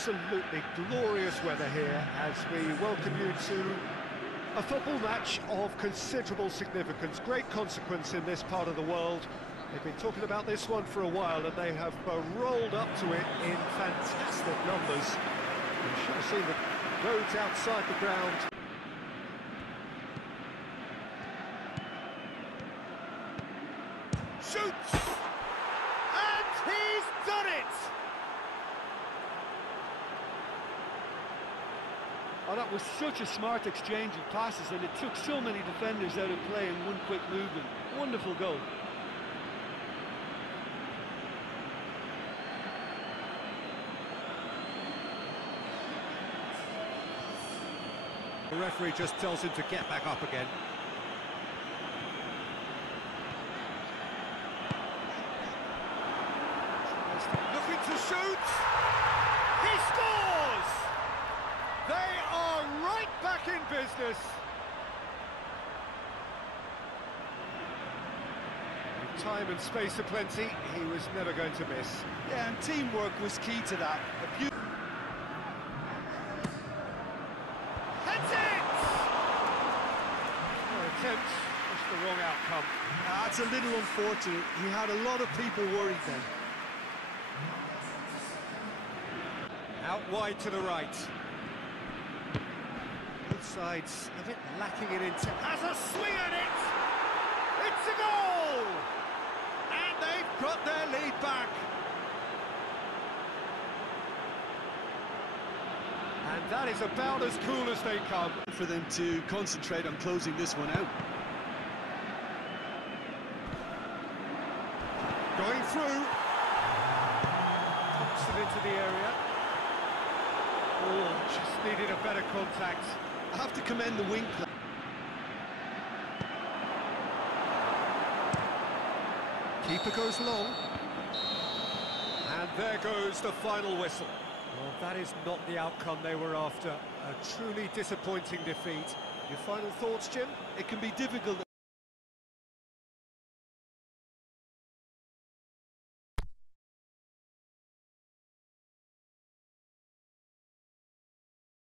Absolutely glorious weather here as we welcome you to a football match of considerable significance, great consequence in this part of the world. They've been talking about this one for a while and they have rolled up to it in fantastic numbers. You should have seen the roads outside the ground. Shoots! And he's done it! Oh, that was such a smart exchange of passes, and it took so many defenders out of play in one quick movement. Wonderful goal. The referee just tells him to get back up again. Looking to shoot! He scores! They are right back in business. With time and space aplenty, he was never going to miss. Yeah, and teamwork was key to that. That's it! No attempt, just the wrong outcome. That's a little unfortunate. He had a lot of people worried then. Out wide to the right. Both sides a bit lacking in intent. Has a swing at it! It's a goal! And they've got their lead back. And that is about as cool as they come. For them to concentrate on closing this one out. Going through. Thompson into the area. Oh, just needed a better contact. I have to commend the wing play. Keeper goes long. And there goes the final whistle. Well, that is not the outcome they were after. A truly disappointing defeat. Your final thoughts, Jim? It can be difficult